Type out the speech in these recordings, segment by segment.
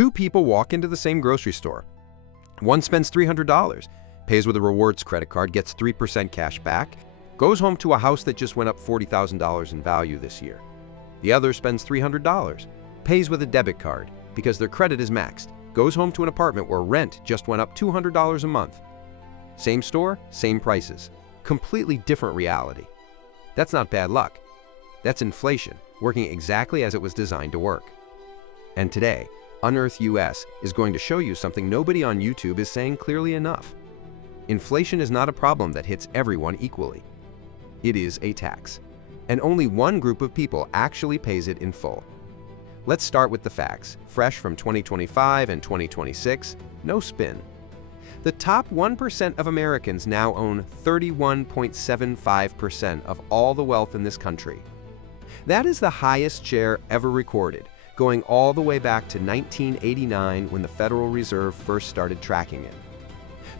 Two people walk into the same grocery store. One spends $300, pays with a rewards credit card, gets 3% cash back, goes home to a house that just went up $40,000 in value this year. The other spends $300, pays with a debit card because their credit is maxed, goes home to an apartment where rent just went up $200 a month. Same store, same prices. Completely different reality. That's not bad luck. That's inflation, working exactly as it was designed to work. And today, UnearthUS is going to show you something nobody on YouTube is saying clearly enough. Inflation is not a problem that hits everyone equally. It is a tax, and only one group of people actually pays it in full. Let's start with the facts, fresh from 2025 and 2026, no spin. The top 1% of Americans now own 31.75% of all the wealth in this country. That is the highest share ever recorded, going all the way back to 1989 when the Federal Reserve first started tracking it.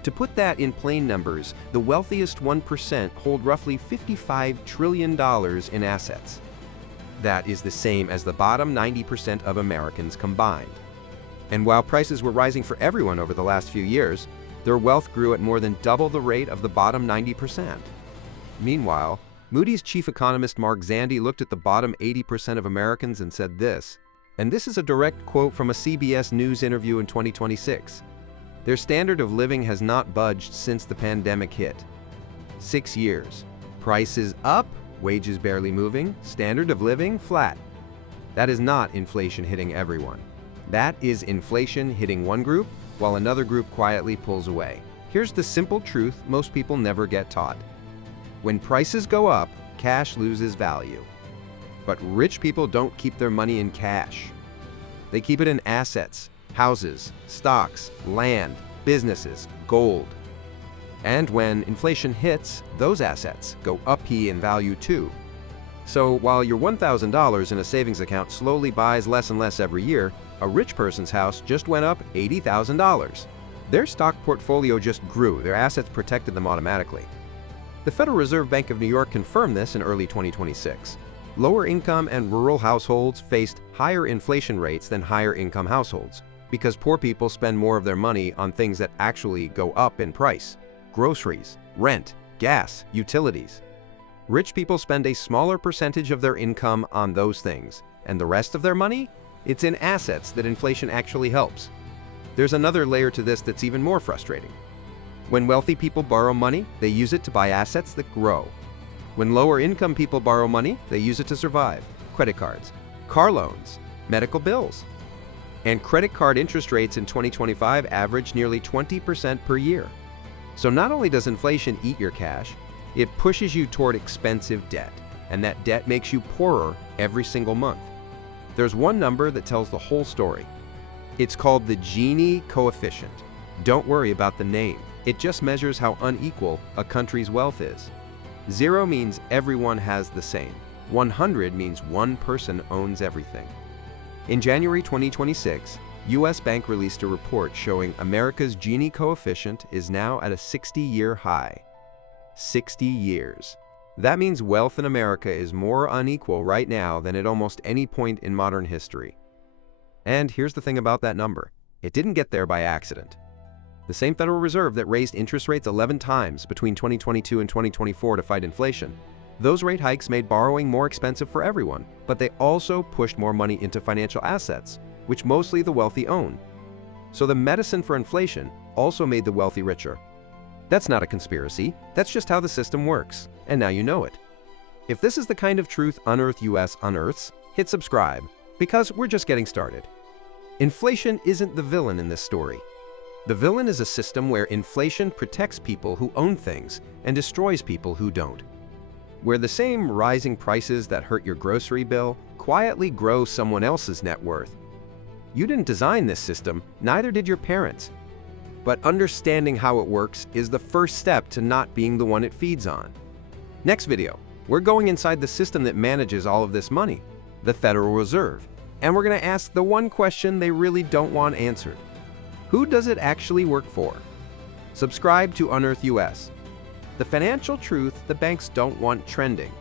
To put that in plain numbers, the wealthiest 1% hold roughly $55 trillion in assets. That is the same as the bottom 90% of Americans combined. And while prices were rising for everyone over the last few years, their wealth grew at more than double the rate of the bottom 90%. Meanwhile, Moody's chief economist Mark Zandi looked at the bottom 80% of Americans and said this, and this is a direct quote from a CBS News interview in 2026. Their standard of living has not budged since the pandemic hit. 6 years. Prices up, wages barely moving, standard of living flat. That is not inflation hitting everyone. That is inflation hitting one group while another group quietly pulls away. Here's the simple truth most people never get taught. When prices go up, cash loses value. But rich people don't keep their money in cash. They keep it in assets, houses, stocks, land, businesses, gold. And when inflation hits, those assets go up in value too. So while your $1,000 in a savings account slowly buys less and less every year, a rich person's house just went up $80,000. Their stock portfolio just grew, their assets protected them automatically. The Federal Reserve Bank of New York confirmed this in early 2026. Lower income and rural households faced higher inflation rates than higher income households because poor people spend more of their money on things that actually go up in price: groceries, rent, gas, utilities. Rich people spend a smaller percentage of their income on those things, and the rest of their money? It's in assets that inflation actually helps. There's another layer to this that's even more frustrating. When wealthy people borrow money, they use it to buy assets that grow. When lower income people borrow money, they use it to survive: credit cards, car loans, medical bills. And credit card interest rates in 2025 average nearly 20% per year. So not only does inflation eat your cash, it pushes you toward expensive debt, and that debt makes you poorer every single month. There's one number that tells the whole story. It's called the Gini coefficient. Don't worry about the name. It just measures how unequal a country's wealth is. 0 means everyone has the same. 100 means one person owns everything. In January 2026, U.S. Bank released a report showing America's Gini coefficient is now at a 60-year high. 60 years. That means wealth in America is more unequal right now than at almost any point in modern history. And here's the thing about that number. It didn't get there by accident. The same Federal Reserve that raised interest rates 11 times between 2022 and 2024 to fight inflation, those rate hikes made borrowing more expensive for everyone, but they also pushed more money into financial assets, which mostly the wealthy own. So the medicine for inflation also made the wealthy richer. That's not a conspiracy, that's just how the system works, and now you know it. If this is the kind of truth UnearthUS unearths, hit subscribe, because we're just getting started. Inflation isn't the villain in this story. The villain is a system where inflation protects people who own things and destroys people who don't. Where the same rising prices that hurt your grocery bill quietly grow someone else's net worth. You didn't design this system, neither did your parents. But understanding how it works is the first step to not being the one it feeds on. Next video, we're going inside the system that manages all of this money, the Federal Reserve, and we're going to ask the one question they really don't want answered. Who does it actually work for? Subscribe to UnearthUS. The financial truth the banks don't want trending.